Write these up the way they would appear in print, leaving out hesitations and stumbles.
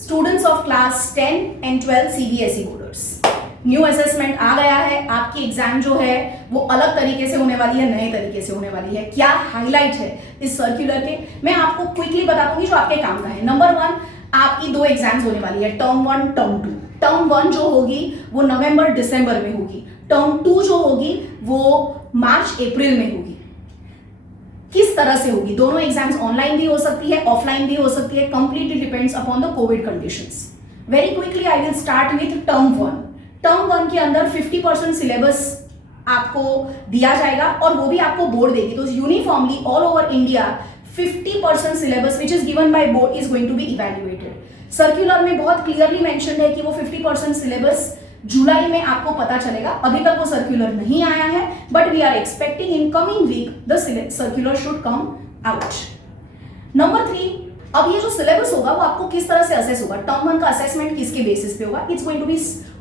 Students of class 10 and 12 CBSE boarders, new assessment आ गया है। आपकी एग्जाम जो है वो अलग तरीके से होने वाली है, नए तरीके से होने वाली है। क्या हाईलाइट है इस सर्कुलर के, मैं आपको क्विकली बता दूंगी जो आपके काम का है। नंबर 1, आपकी 2 एग्जाम्स होने वाली है, टर्म 1 टर्म 2। टर्म 1 जो होगी वो नवंबर दिसंबर में होगी, टर्म 2 जो होगी वो मार्च अप्रैल में होगी। किस तरह से होगी, दोनों एग्जाम्स ऑनलाइन भी हो सकती है, ऑफलाइन भी हो सकती है, completely depends upon the Covid conditions. Very quickly I will start with term 1। Term 1 के अंदर 50% सिलेबस आपको दिया जाएगा और वो भी आपको बोर्ड देगी। तो uniformly all over India 50% syllabus which is given by board is going to be evaluated. Circular में बहुत क्लियरली मेंशन्ड है कि वो 50% सिलेबस जुलाई में आपको पता चलेगा। अभी तक वो सर्कुलर नहीं आया है, but we are expecting in coming week the circular should come out. Number 3, अब ये जो सिलेबस होगा वो आपको किस तरह से असेस होगा। टर्म 1 का असेसमेंट किसके बेसिस पे होगा, it's going to be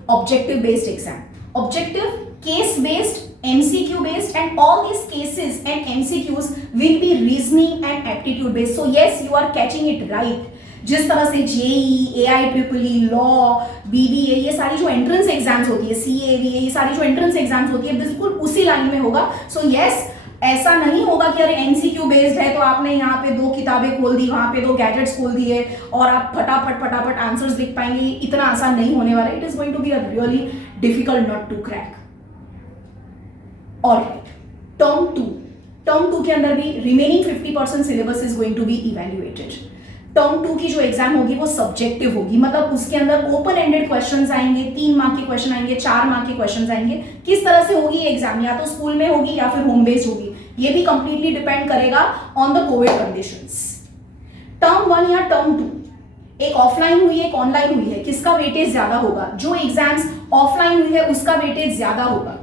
objective based exam, objective, case based, MCQ based, and all these cases and MCQs will be reasoning and aptitude based. So yes, you are catching it right. जिस तरह से JEE, AIEEE, law, BBA, ये सारी जो entrance exams होती है, CAVA, ये सारी जो एंट्रेंस एग्जाम्स होती है बिल्कुल उसी लाइन में होगा। सो यस, ऐसा नहीं होगा कि अरे MCQ बेस्ड है तो आपने यहाँ पे 2 किताबें खोल दी, वहां पे 2 गैजेट्स खोल दिए और आप फटाफट आंसर्स लिख पाएंगे। इतना आसान नहीं होने वाला। It is going to be a really difficult not to crack. Alright, term 2 के अंदर भी remaining 50% syllabus is going to be evaluated. Term 2 की जो एग्जाम होगी वो सब्जेक्टिव होगी, मतलब उसके अंदर ओपन एंडेड क्वेश्चंस आएंगे, 3 मार्क के क्वेश्चन आएंगे, 4 मार्क के क्वेश्चंस आएंगे। किस तरह से होगी ये एग्जाम, या तो स्कूल में होगी या फिर होम बेस्ड होगी, ये भी कंप्लीटली डिपेंड करेगा on the Covid conditions. Term 1 या टर्म 2, एक ऑफलाइन हुई एक ऑनलाइन हुई है, किसका वेटेज ज्यादा होगा। जो एग्जाम्स ऑफलाइन हुई है उसका वेटेज ज्यादा होगा।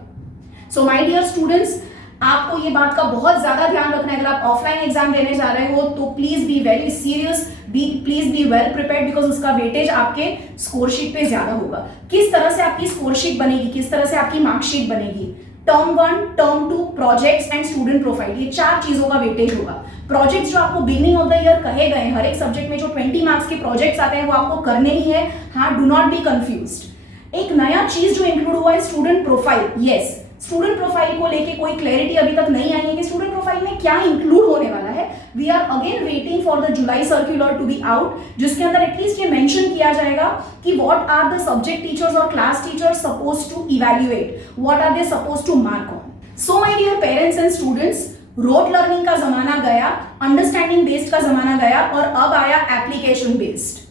सो माय डियर स्टूडेंट्स, आपको ये बात का बहुत ज्यादा ध्यान रखना है। अगर आप ऑफलाइन एग्जाम देने जा रहे हो तो please be very serious, please be well prepared, because उसका वेटेज आपके स्कोर शीट पे ज्यादा होगा। किस तरह से आपकी स्कोर शीट बनेगी, किस तरह से आपकी मार्कशीट बनेगी। Term 1, term 2, projects and student profile, ये 4 चीजों का वेटेज होगा। प्रोजेक्ट्स जो आपको बिगिनिंग ऑफ द ईयर कहे गए, हर एक सब्जेक्ट में जो 20 मार्क्स के प्रोजेक्ट्स आते हैं वो आपको करने ही है। हाँ, डू नॉट बी कंफ्यूज्ड। एक नया चीज जो इंक्लूड हुआ है student profile. Yes, student profile को लेके कोई क्लैरिटी अभी तक नहीं आई है कि स्टूडेंट प्रोफाइल में क्या इंक्लूड होने वाला है। We are again waiting for the July circular to be out, जिसके अंदर एटलीस्ट ये मेंशन किया जाएगा कि what are the subject teachers और class teachers suppose to evaluate, what are they suppose to mark on. So my dear parents and students, rote learning का जमाना गया, अंडरस्टैंडिंग बेस्ड का जमाना गया और अब आया एप्लीकेशन बेस्ड।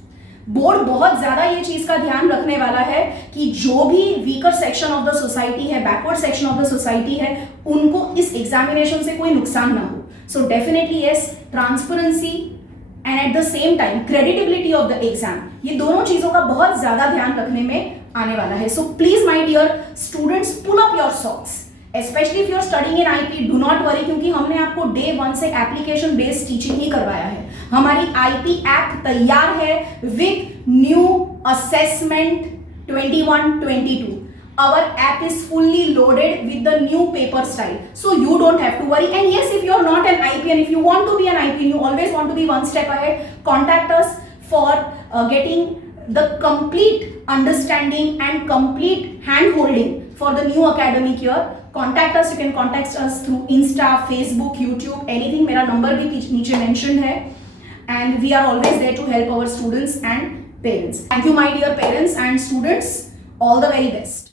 बोर्ड बहुत ज्यादा ये चीज का ध्यान रखने वाला है कि जो भी weaker section of the society है, backward section of the society है, उनको इस एग्जामिनेशन से कोई नुकसान ना हो। So definitely yes, transparency and at the same time creditability of the exam, ये दोनों चीजों का बहुत ज्यादा ध्यान रखने में आने वाला है। So please my dear students, pull up your socks, specially if you are studying in IP, do not worry, क्योंकि हमने आपको डे 1 से एप्लीकेशन बेस्ड टीचिंग ही करवाया है। हमारी आईपी ऐप तैयार है with new assessment 21-22। Our app is fully loaded with the new paper style, so you don't have to worry. And yes, if you are not an IP and if you want to be an IP, you always want to be one step ahead, contact us for getting the complete understanding and complete hand holding for the new academic year. Contact us, you can contact us through Insta, Facebook, YouTube, anything. मेरा number भी नीचे mentioned है, and we are always there to help our students and parents. Thank you my dear parents and students, all the very best.